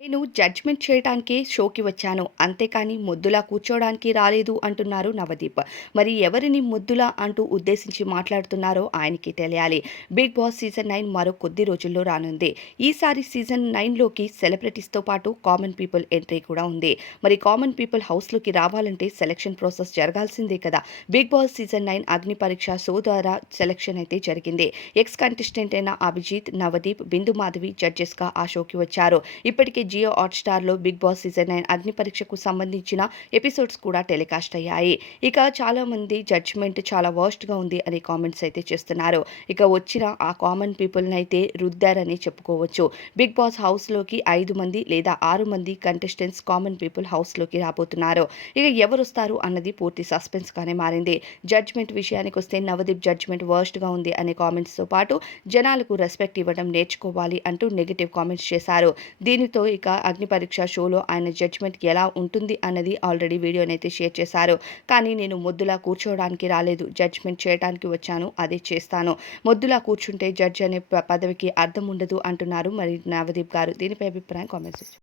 నేను జడ్జ్‌మెంట్ చేయడానికి షోకి వచ్చాను. అంతేకాని ముద్దులా కూర్చోడానికి రాలేదు అంటున్నారు నవదీప్. మరి ఎవరిని ముద్దులా అంటూ ఉద్దేశించి మాట్లాడుతున్నారో ఆయనకి తెలియాలి. 'బిగ్ బాస్' సీజన్ నైన్ మరో కొద్ది రోజుల్లో రానుంది. ఈసారి సీజన్ నైన్‌లోకి సెలబ్రిటీస్‌తో పాటు కామన్ పీపుల్ ఎంట్రీ కూడా ఉంది. మరి కామన్ పీపుల్ హౌస్‌లోకి రావాలంటే సెలక్షన్ ప్రాసెస్ జరగాల్సిందే కదా! 'బిగ్ బాస్' సీజన్ నైన్ అగ్ని పరీక్ష షో ద్వారా సెలక్షన్ అయితే జరిగింది. ఎక్స్ కంటెస్టెంట్ అయిన అభిజిత్, నవదీప్, బిందు మాధవి జడ్జెస్‌గా ఆ షోకి వచ్చారు. ఇప్పటికే జియో హాట్‌స్టార్‌లో 'బిగ్ బాస్' సీజన్ నైన్ అగ్ని పరీక్షకు సంబంధించిన ఎపిసోడ్స్ కూడా టెలికాస్ట్ అయ్యాయి. ఇక చాలామంది జడ్జ్‌మెంట్ చాలా వర్స్ట్‌గా ఉంది అని కామెంట్స్ అయితే చేస్తున్నారు. ఇక వచ్చిన ఆ కామన్ పీపుల్ని అయితే రుద్దారని చెప్పుకోవచ్చు. 'బిగ్ బాస్' హౌస్‌లోకి ఐదు మంది లేదా ఆరు మంది కంటెస్టెంట్స్ కామన్ పీపుల్ హౌస్‌లోకి రాబోతున్నారు. ఇక ఎవరు వస్తారు అన్నది పూర్తి సస్పెన్స్‌గానే మారింది. జడ్జ్‌మెంట్ విషయానికి వస్తే నవదీప్ జడ్జ్‌మెంట్ వర్స్ట్‌గా ఉంది అనే కామెంట్స్‌తో పాటు జనాలకు రెస్పెక్ట్ ఇవ్వడం నేర్చుకోవాలి అంటూ నెగిటివ్ కామెంట్స్ చేశారు. దీనితో ఇక అగ్ని పరీక్ష షోలో ఆయన జడ్జ్‌మెంట్ ఎలా ఉంటుంది అన్నది ఆల్రెడీ వీడియోనైతే షేర్ చేశారు. కానీ నేను మొద్దులా కూర్చోవడానికి రాలేదు. జడ్జ్‌మెంట్ చేయడానికి వచ్చాను. అదే చేస్తాను. మొద్దులా కూర్చుంటే జడ్జ్ అనే ప పదవికి అర్థం ఉండదు అంటున్నారు మరి నవదీప్ గారు. దీనిపై అభిప్రాయం కామెంట్స్